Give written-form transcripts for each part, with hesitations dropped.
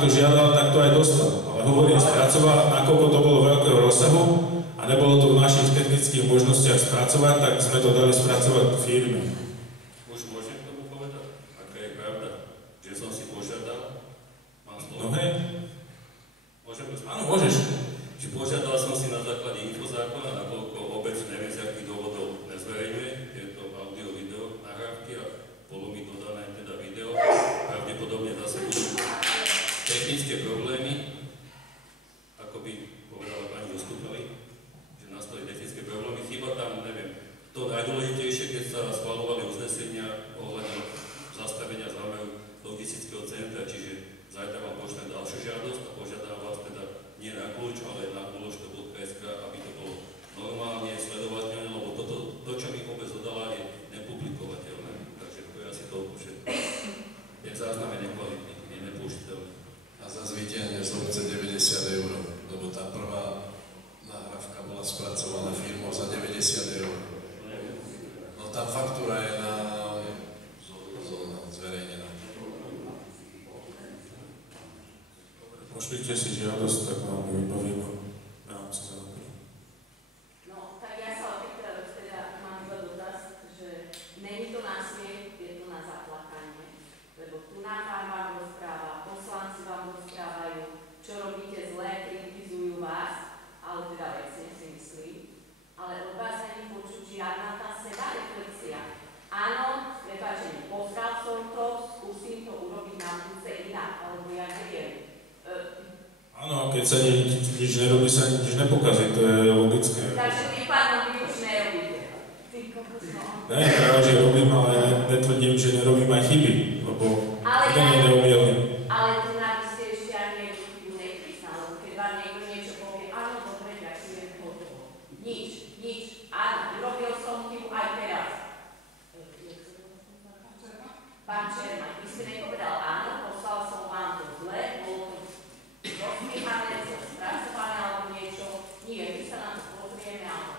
to žiadal, tak to aj dostal. Ale hovorím, spracoval, nakoľko to bolo veľkého rozsahu a nebolo to v našich technických možnostiach spracovať, tak sme to dali spracovať firme. Už môžem k tomu povedať, aká je pravda, že som si požiadal, mám slovo? No hej. Môžem to Áno, môžeš. Že požiadal som si na základe infozákona, nakoľko obec neviem z akých dôvodov nezverejňuje tieto audio-video nahrávky a bolo mi dodané teda video. Pravdepodobne zase budú technické problémy, ako by povedala pani Zostupali, že nastali technické problémy. Chyba tam, neviem, to najdôležitejšie, keď sa schvaľovali uznesenia ohľadom zastavenia zámeru logistického centra, čiže zajtra vám pošlem ďalšiu žiadosť a požiadam vás teda nie na kľúč, ale na ulož.sk, aby to bolo normálne sledovateľné, lebo to, čo mi obec dodala, je nepublikovateľné. Takže to je asi toľko všetko. Ten záznam je nekvalitný, je nepoužiteľný. A zase vytiahne z obce 90 €, lebo tá prvá nahrávka bola spracovaná firmou za 90 €. No tá faktúra je na zverejnená. Pošlite si žiadosť, tak vám ju vybavím v rámci zákona. No, tak ja sa opäť teda mám iba dotaz, že není to násilie, je to na zaplakanie, lebo tu nám vám rozpráva, poslanci vám rozprávajú, čo robíte zlé, kritizujú vás, ale teda vecne si myslím, ale od vás není počuť žiadna tá sebareflexia. Áno, prepáčte, posral som to, skúsim to urobiť na budúce inak, alebo ja neviem. Áno, keď sa nič nerobí, sa nič nepokazí, to je logické. Takže tým pádom vy už nerobíte. Ne, práve, že robím, ale netvrdím, že nerobím aj chyby, lebo kto nie neumielný. Ale tu nám ste ešte ani ju nepriznal, lebo keď vám niekto niečo povie, áno, dobre, ďakujem, hotovo. Nič, áno, urobil som chybu aj teraz. Pán Čermák, vy ste nepovedal áno, poslal som vám to zle, bolo to rozpíhané, spracované alebo niečo. Nie, my sa na to pozrieme a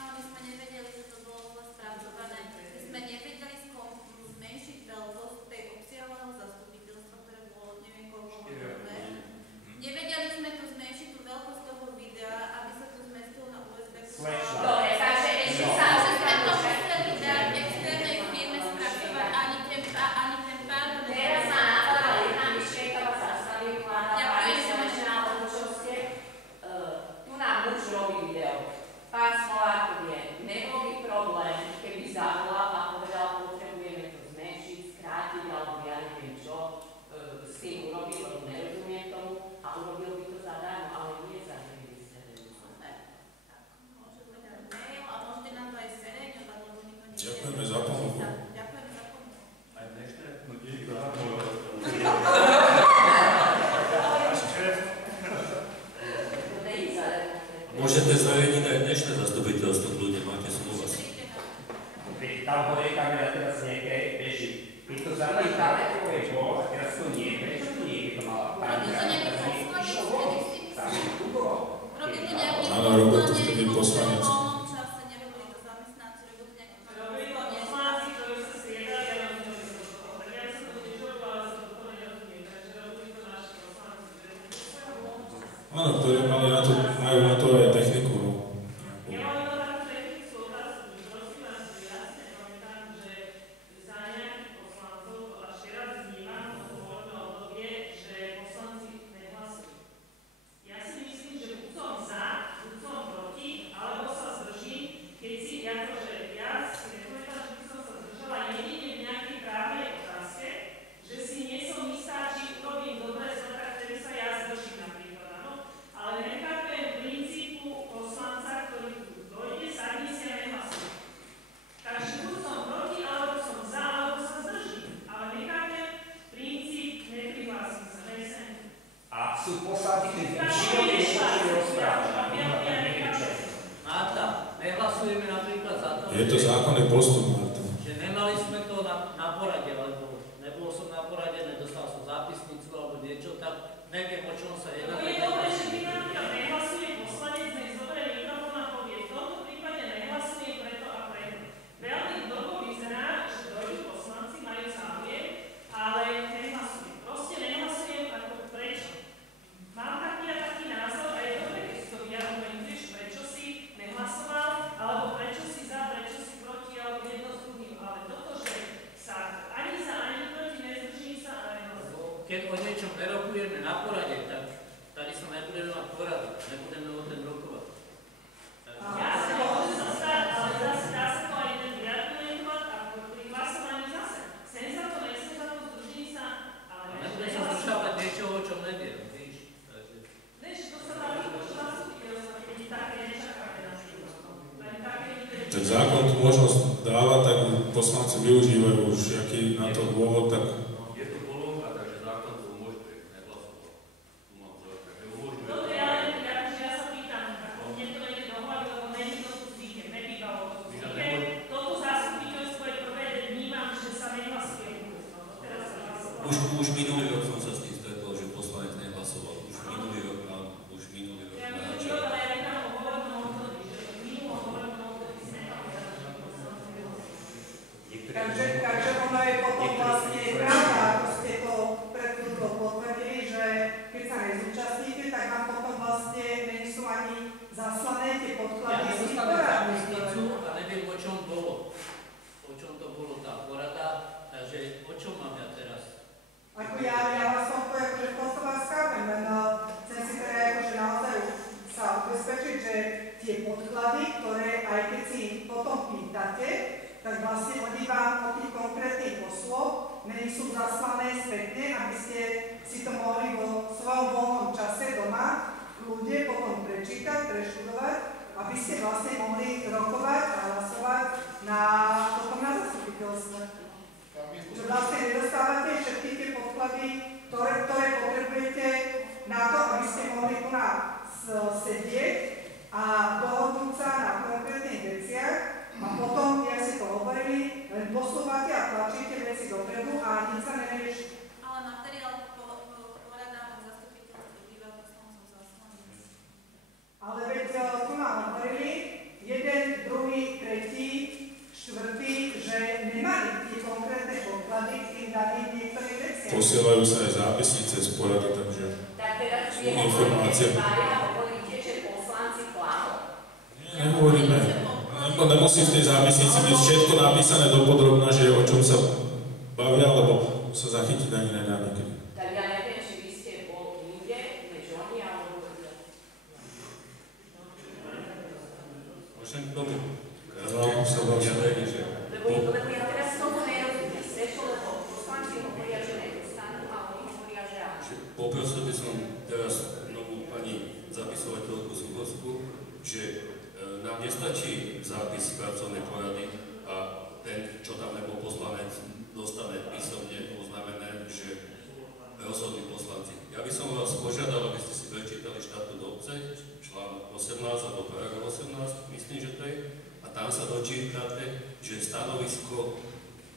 ale my sme nevedeli, že to bolo zle spracované. My sme nevedeli zmenšiť veľkosť tej obsiahleho zastupiteľstva, ktoré bolo neviem koľko hodnotné. Nevedeli sme tu zmenšiť tú veľkosť toho videa, aby sa to zmestilo na USB. Dobre, takže ešte sa sme to museli dať externej firme spracovať ani ten pán. teraz ma napadla jedna myšlienka, vás zastavím, mladá pani, že alebo čo ste. Tu nám muž robí video. Pán Smolák povie, nebol by problém, keby zavolal a povedal, potrebujeme to zmenšiť, skrátiť, alebo ja neviem čo, s tým urobil, lebo nerozumiem tomu a urobil by to zadarmo, ale nie za 90 €. Môže povedať mail a môžete nám to aj zverejňovať, lebo my to nevieme. Ďakujeme za pomoc. Ďakujem za pomoc. Aj dnešné? No môžete zverejniť aj dnešné zastupiteľstvo, ľudia, máte súhlas. Tam hore kamera teraz nejaké beží. Keď to zamýtame, to je bol, a teraz to nie, prečo to nie, keď to mala Robí to nejaký poslanec, robí to nejaký Áno, robil to vtedy poslanec. v voľnom čase, nerobili to zamestnanci, robili to nejaký poslanec. Áno, ktorí majú na to aj techniku. Ja mám iba takú technickú otázku, že prosím vás, ja si nepamätám, že za nejakých poslancov, to až teraz vnímam, to volebné obdobie, že poslanci nehlasujú. Ja si myslím, že buď som za, buď som proti, alebo sa zdržím, keď si, akože ja si nepamätám, že by som sa zdržala jedine v nejakej právnej otázke, že si nie som istá, či urobím dobré zle, tak vtedy sa ja zdržím napríklad, áno. Ale nechápem princípu poslanca, ktorý tu dojde, sadne si a nehlasuje. Takže buď som proti, alebo som za, alebo sa zdržím. Ale nechápem princíp, neprihlásim sa, nejsem. A sú poslanci, ktorí širokejšie rozprávajú. Marta, nehlasujeme napríklad za to, Je to zákonný postup, Marta. že nemali sme to na porade, lebo nebol som na porade, nedostal som zápisnicu alebo niečo, tak neviem, o čom sa jedná. To je dobré, že by napríklad nehlasuje poslanec, nech zoberie mikrofón a povie, v tomto prípade nehlasuje preto a preto. Veľmi dlho vyzerá, že dojdu poslanci, majú záujem, ale nehlasujem. Proste nehlasujem, ako preč čom nerokujeme na porade, tak tady sa nebudeme mať poradu, nebudeme o tom rokovať. Ja sa môžem sa stať, ale zase dá sa to aj ten vyargumentovať a pri hlasovaní zase. Chcem sa to, nechcem sa to, zdržím sa, ale nebudem sa zdržávať niečoho, o čom neviem, víš. Vieš, to sa dá vypočuť zastupiteľstva, keď je také nečakáte na všetko. Ten zákon tú možnosť dáva, tak poslanci využívajú už aký na to dôvod, tak... Je to polomka, takže zákon to umožňuje, nehlasovať. Tu mám to, takže umožňuje. Dobre, ale ja sa pýtam, mne to nejde do hlavy, lebo není to tu zvykem, nebývalo to tu zvykem. Toto zastupiteľstvo je prvé, vnímam, že sa nehlasuje vôbec. Teraz sa hlasovalo. Už minulý rok som sa s tým stretol, že poslanec nehlasoval. Už minulý rok mám, už minulý rok. Ja minulý rok, ale ja vnímam o volebnom období, že v minulom volebnom období sme nepamätali, že poslanci nehlasovali. Takže ono je potom vlastne pravda, ako ste to pred chvíľkou potvrdili, že keď sa nezúčastníte, tak vám potom vlastne nie sú ani zaslané tie Ja podklady z tých nedostanem porad. zápisnicu a neviem, o čom bolo. O čom to bolo tá porada, takže o čom mám ja teraz? Ako ja vás som to akože prosto vás chápem, len chcem si teda akože naozaj sa ubezpečiť, že tie podklady, ktoré aj keď si potom pýtate, tak vlastne oni vám od tých konkrétnych osôb sú zaslané spätne, aby ste si to mohli vo svojom voľnom čase doma ľudia potom prečítať, preštudovať, aby ste vlastne mohli rokovať a hlasovať potom na zastupiteľstve. Že vlastne nedostávate všetky tie podklady, ktoré potrebujete na to, aby ste mohli tu sedieť a dohodnúť sa na konkrétnych veciach a potom, jak ste to hovorili, len posúvate a tlačíte veci dopredu a nič sa nerieši. Ale materiál porada na zastupiteľstve býva poslancom zaslaný. Ale veď tu nám hovorili, jeden, druhý, tretí, štvrtý, že nemali tie konkrétne podklady k tým daným niektorým veciam. Posielajú sa aj zápisnice z porady, takže Tak teraz informácie. hovoríte, že poslanci klamú. Nehovoríme. Nemusí v tej zápisnici byť všetko napísané dopodrobná, že o čom sa bavia, lebo sa zachytiť ani nedá niekedy. Tak ja neviem, či vy ste bol inde, než oni, alebo... Môžem k tomu. Áno, sa bavia. Lebo ja teraz tomu nerozumiem. Sešlo, lebo poslanci hovoria, že nedostanú, a oni hovoria, že áno. Poprosil by som teraz novú pani zapisovateľku Suchovskú, že nám nestačí zápis pracovnej porady a ten, čo tam nebol poslanec, dostane písomne oznamené, že rozhodli poslanci. Ja by som vás požiadal, aby ste si prečítali štatút obce, článok 18 alebo paragraf 18, myslím, že to je, a tam sa dočítate, že stanovisko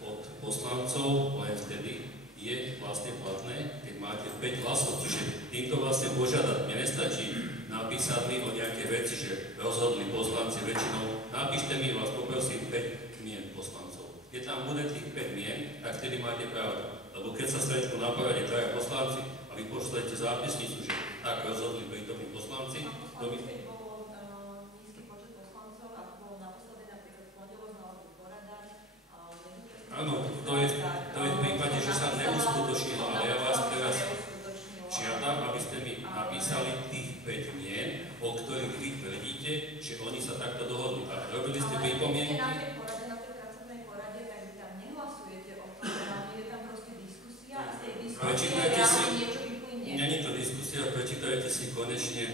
od poslancov len vtedy je vlastne platné, keď máte 5 hlasov. Čiže týmto vlastne požiadať, mne nestačí napísať mi o nejaké veci, že rozhodli poslanci väčšinou. Napíšte mi, vás poprosím, 5 mien poslancov. Keď tam bude tých 5 mien, tak vtedy máte pravdu. Lebo keď sa stretnú na porade traja poslanci a vy pošlete zápisnicu, že tak rozhodli prítomní poslanci, to by... Keď bol nízky počet poslancov a bol naposledy napríklad v pondelok na porada, áno, to je v prípade, že sa neuskutočnilo, ale ja vás teraz žiadam, aby ste mi napísali tých 5 mien, o ktorých vy tvrdíte, že oni sa takto dohodli. A robili ste pripomienky? Ale keď ste na tej pracovnej porade, tak vy tam nehlasujete o tom, ale je tam proste diskusia a z tej diskusie reálne niečo vyplynie. Není to diskusia, prečítajte si konečne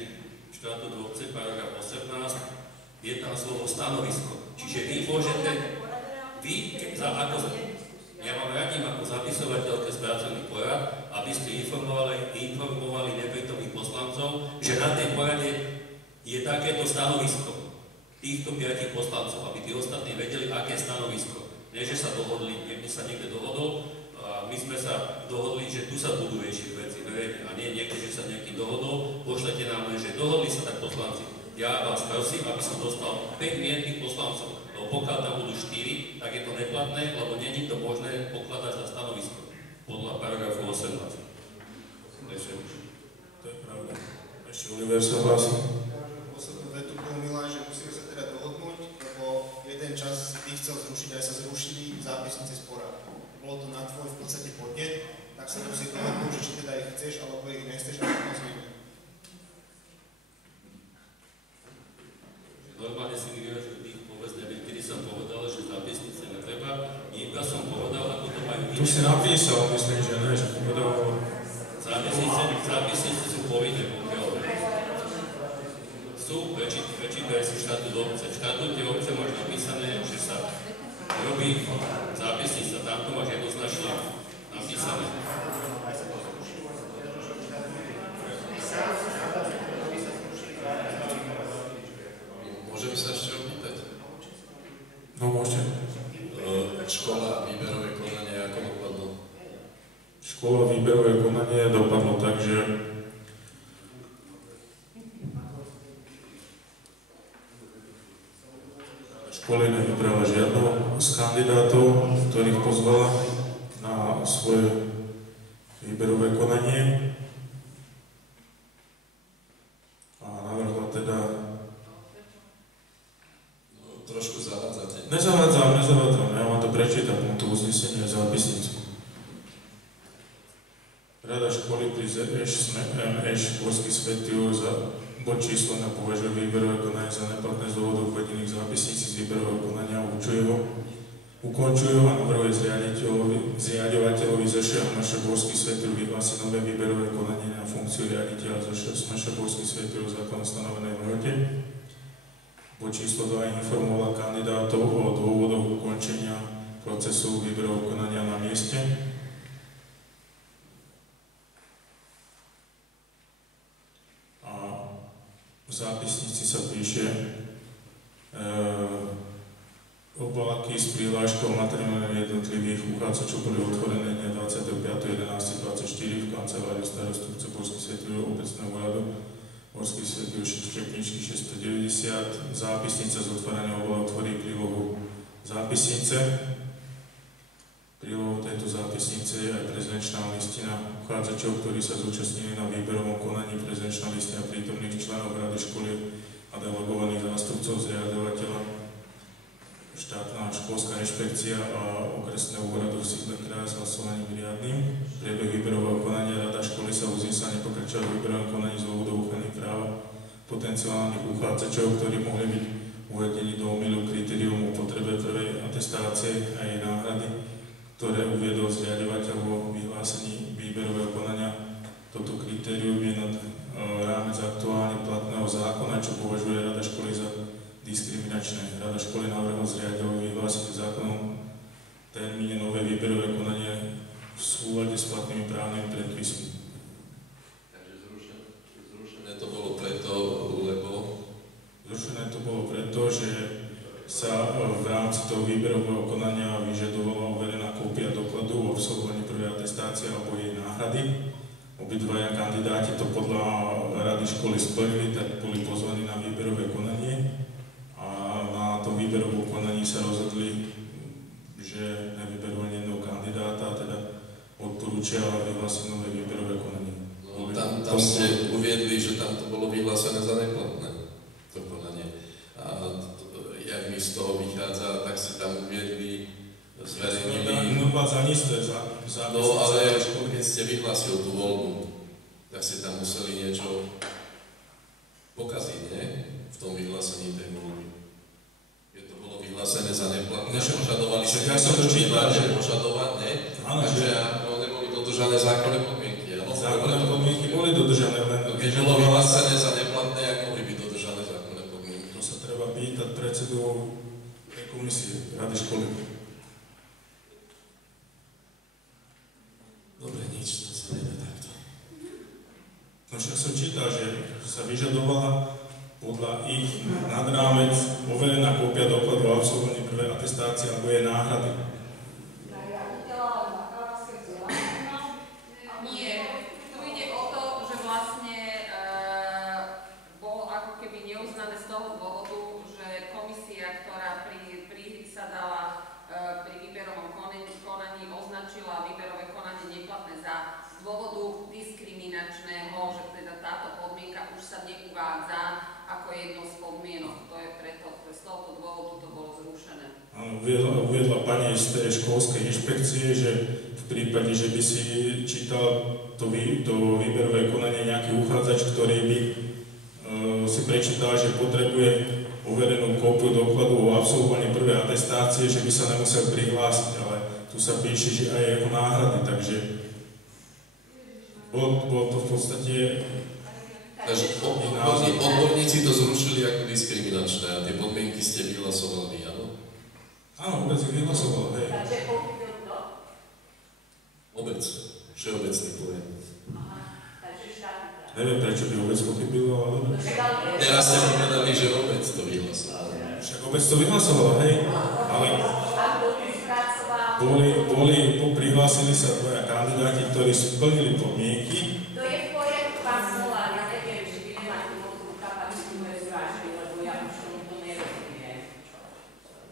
štatút obce, paragraf 18, je tam slovo stanovisko. Čiže vy môžete, ja vám radím ako zapisovateľke z pracovných porad, aby ste informovali neprítomných poslancov, že na tej porade je takéto stanovisko týchto 5 poslancov, aby tí ostatní vedeli, aké stanovisko. Nie, že sa dohodli, niekto sa niekde dohodol, a my sme sa dohodli, že tu sa budú riešiť veci verejne, a nie niekde, že sa nejaký dohodol, pošlete nám len, že dohodli sa tak poslanci. Ja vás prosím, aby som dostal 5 mien tých poslancov, lebo pokiaľ tam budú 4, tak je to neplatné, lebo nie je to možné pokladať za stanovisko podľa paragrafu 18. To je pravda. Ešte Oliver sa hlási. Poslednú vetu pomýla, že musíme sa teda dohodnúť, lebo jeden čas by chcel zrušiť, aj sa zrušili zápisnice z porad. Bolo to na tvoj v podstate podnet, tak tak sa musí dohodnúť, že či teda ich chceš alebo ich nechceš a potom zvíjme. Normálne si vyvíjaš, že tých vôbec neviem, kedy som povedal, že zápisnice netreba, iba som povedal, ako to majú iné. Tu si napísal, myslím, že ne, že povedal. Zápisnice sú povinné, pokiaľ sú väčší verzi štatút obce. V štatúte obce máš napísané, že sa robí zápisnica, tam to máš jednoznačne napísané. Môžem sa ešte opýtať? No môžete. Škola, výberové konanie, ako dopadlo? Škola výberové konanie dopadlo tak, že školy nevybrala žiadnu z kandidátov, ktorých pozvala na svoje výberové konanie a navrhla teda... No, trošku zavádzate. Nezavádzam, ja vám to prečítam, to uznesenie a zápisnicu. Rada školy pri MŠ Gorský Svätý Jur za bod číslo na považuje výberové konanie za neplatné z dôvodu uvedených zápisníc z výberového konania, ukončujú a navrhuje zriaďovateľovi ZŠ Gorský Svätý Jur vyhlásiť nové výberové konanie na funkciu riaditeľa ZŠ Gorský Svätý Jur zákon stanovenej lehote. Bod číslo 2 informovala kandidátov o dôvodoch ukončenia procesu výberového konania na mieste. V zápisnici sa píše obálky s prihláškou materiálne jednotlivých uchádzačov boli otvorené dňa 25.11.24 v kancelárii starostu Gorský Svätý Jur obecného úradu Gorský Svätý Jur Štepničky 690. Zápisnica z otvárania bola otvorí prílohu zápisnice. Prílohou tejto zápisnice je aj prezenčná listina uchádzačov, ktorí sa zúčastnili na výberovom konaní, prezenčná listina prítomných členov rady školy a delegovaných zástupcov zriaďovateľa, štátna školská inšpekcia a okresného úradu v sídle kraja s hlasovaním riadnym. Priebeh výberového konania rada školy sa uznesla nepokračovala v výberovom konaní z dôvodu ochrany práva potenciálnych uchádzačov, ktorí mohli byť uvedení do omylu kritérium o potrebe prvej atestácie a jej náhrady, ktoré uviedol zriaďovateľ vo vyhlásení výberového konania. Toto kritérium je nad rámec aktuálne platného zákona, čo považuje Rada školy za diskriminačné. Rada školy navrhla zriaďovateľovi vyhlásiť zákonom termíne nové výberové konanie v súlade s platnými právnymi predpismi. Takže zrušené to bolo preto, lebo... Zrušené to bolo preto, že sa v rámci toho výberového konania vyžadovala overená kópia dokladu o absolvovaní prvej atestácie alebo jej náhrady. Obidvaja kandidáti to podľa rady školy splnili, tak boli pozvaní na výberové konanie a na tom výberovom konaní sa rozhodli, že nevyberú ani jedného kandidáta, teda odporúčia vyhlásiť nové výberové konanie. No, tam ste uviedli, že tam to bolo vyhlásené za neplatné, to konanie. A jak mi z toho vychádza, tak si tam uviedli, zverejnili... No ale keď ste vyhlásil tú voľbu, tak ste tam museli niečo pokaziť, nie? V tom vyhlásení tej voľby. Keď to bolo vyhlásené za neplatné, požadovali ste niečo, čo nemáte požadovať, nie? Takže neboli dodržané zákonné podmienky. Zákonné podmienky boli dodržané, len... Keď bolo vyhlásené za neplatné, jak mohli byť dodržané zákonné podmienky? To sa treba pýtať predsedu komisie Rady školy. Dobre, nič, to sa nejde takto. No však som čítal, že sa vyžadovala podľa ich nad rámec overená kópia dokladu o absolvovaní prvej atestácie alebo jej náhrady. Nie, tu ide o to, že vlastne bolo ako keby neuznané z toho dôvodu, že komisia, ktorá prisadala pri výberovom konaní, označila výberové konanie neplatné za dôvodu diskriminačného, že teda táto podmienka už sa neuvádza ako jedno z podmienok. To je preto, z tohto dôvodu to bolo zrušené. Áno, uviedla pani z tej školskej inšpekcie, že v prípade, že by si čítal to výberové konanie nejaký uchádzač, ktorý by si prečítal, že potrebuje overenú kópiu dokladu o absolvovaní prvej atestácie, že by sa nemusel prihlásiť, ale tu sa píše, že aj jeho náhrady, takže bolo to v podstate... Takže odborníci to zrušili ako diskriminačné a tie podmienky ste vyhlasovali, áno? Áno, obec ich vyhlasoval, hej. Takže pochybil kto? Obec, všeobecný pojem. Takže štátny práv. Neviem, prečo by obec pochybila, ale... Teraz ste povedali, že obec to vyhlasovala. Však obec to vyhlasovala, hej, ale... Prihlásili sa dvaja kandidáti, ktorí splnili podmienky. To je v poriadku, pán Smolár, ja neviem, či vy nemáte možnú kapacitu bez zvážky, lebo ja už tomu to nerozumiem.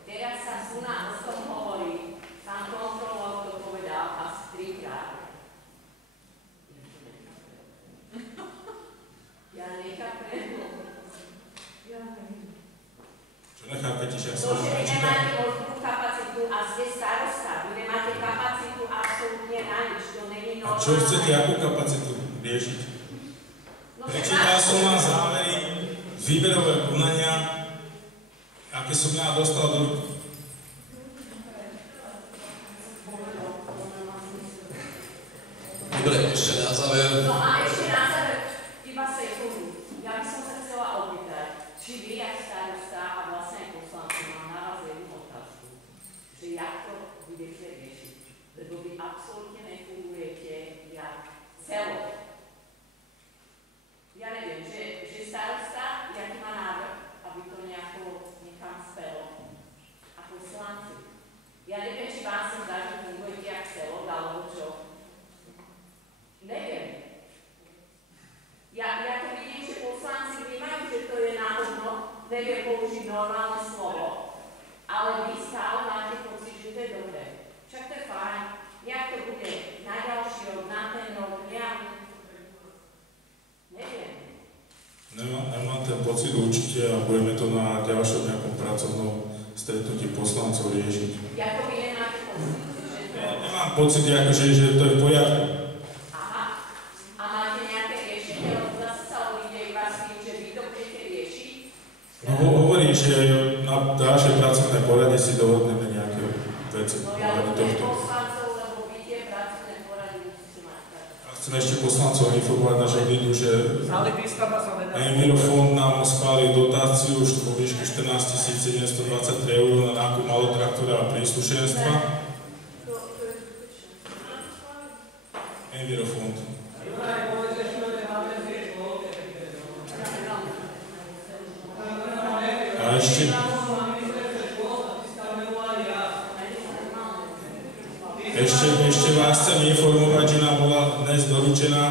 Teraz sa tu nám o tom hovorí, pán kontrolór to povedal asi 3-krát. Ja nechápem. Čo nechápete, že ja To, že vy nemáte možnú kapacitu a ste starosta, vy nemáte kapacitu absolútne na nič, to není normálne. A čo chcete, akú kapacitu riešiť? Prečítal som vám závery výberové konania, aké som ja dostal do ruky. Dobre, ešte na záver. No a ešte na záver, iba sekundu. Ja by som sa chcela opýtať, či vy, jak starosta a vlastne aj poslanci, mám na vás jednu otázku, že jak to budete riešiť, lebo vy absolútne nefungujete jak celok. Ja neviem, že starosta, jaký má návrh, aby to nejako niekam spelo, a poslanci. Ja neviem, či vám sa zdá, že fungujete jak celok, alebo čo. Neviem. Ja to vidím, že poslanci vnímajú, že to je náhodno, neviem použiť normálne slovo, ale vy stále máte pocit, že to je dobré. Však to je fajn. Jak to bude na ďalší rok, na ten rok, neviem. Nemám ten pocit určite a budeme to na ďalšom nejakom pracovnom stretnutí poslancov riešiť. Ja to vy nemáte pocit, že to... Ja nemám pocit, že to je v poriadku. No hovorím, že na ďalšej pracovnej porade si dohodneme nejaké veci. No ja ľudia poslancov, lebo vy tie pracovné porady musíte mať. A chcem ešte poslancov informovať na žadidu, že Envirofond nám schválil dotáciu už vo výške 14 723 € na nákup malotraktora a príslušenstva. Envirofond. A ešte vás chcem informovať, že nám bola dnes doručená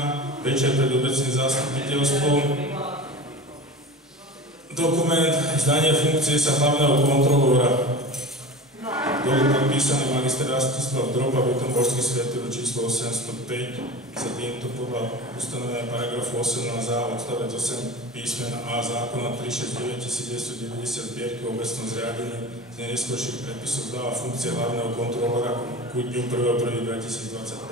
večer pred obecným zastupiteľstvom dokument zdania funkcie sa hlavného kontrolóra. Bol podpísaný magister Rastislav Droba, Vitomborský svätý číslo 805, sa týmto podľa ustanovenia paragrafu 18a odstavec 8 písmena A zákona 369 zbierky o obecnom zriadení z neneskôrších predpisov dáva funkcia hlavného kontrolóra ku dňu 1.1.2025.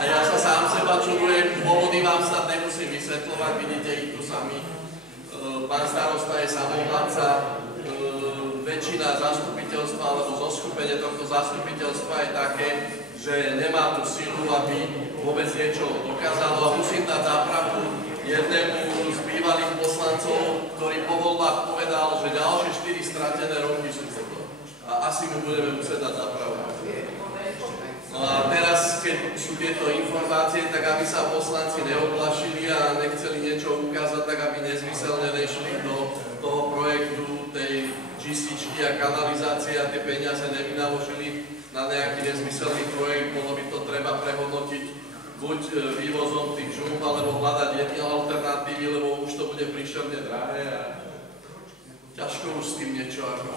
A ja sa sám seba čudujem, dôvody vám snad nemusím vysvetľovať, vidíte ich tu sami. Pán starosta je samovládca, väčšina zastupiteľstva alebo zoskupenie tohto zastupiteľstva je také, že nemá tú silu, aby vôbec niečo dokázalo. A musím dať zápravdu jednému z bývalých poslancov, ktorý po voľbách povedal, že ďalšie 4 stratené roky sú toto. A asi mu budeme musieť dať zápravdu. No a teraz, keď sú tieto informácie, tak aby sa poslanci neoplašili a nechceli niečo ukázať, tak aby nezmyselne nešli do toho projektu tej čističky a kanalizácie a tie peniaze nevynaložili na nejaký nezmyselný projekt. Bolo by to treba prehodnotiť buď vývozom tých žúb, alebo hľadať jedné alternatívy, lebo už to bude príšerne drahé a ťažko už s tým niečo ako...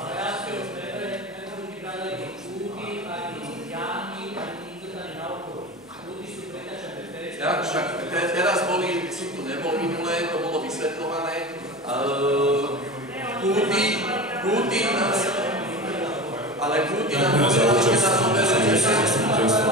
Ja Ja, však teraz boli, si tu nebol minulé, to bolo vysvetľované. Kúty nás... Ale kúty nám povedali, že sa to berú.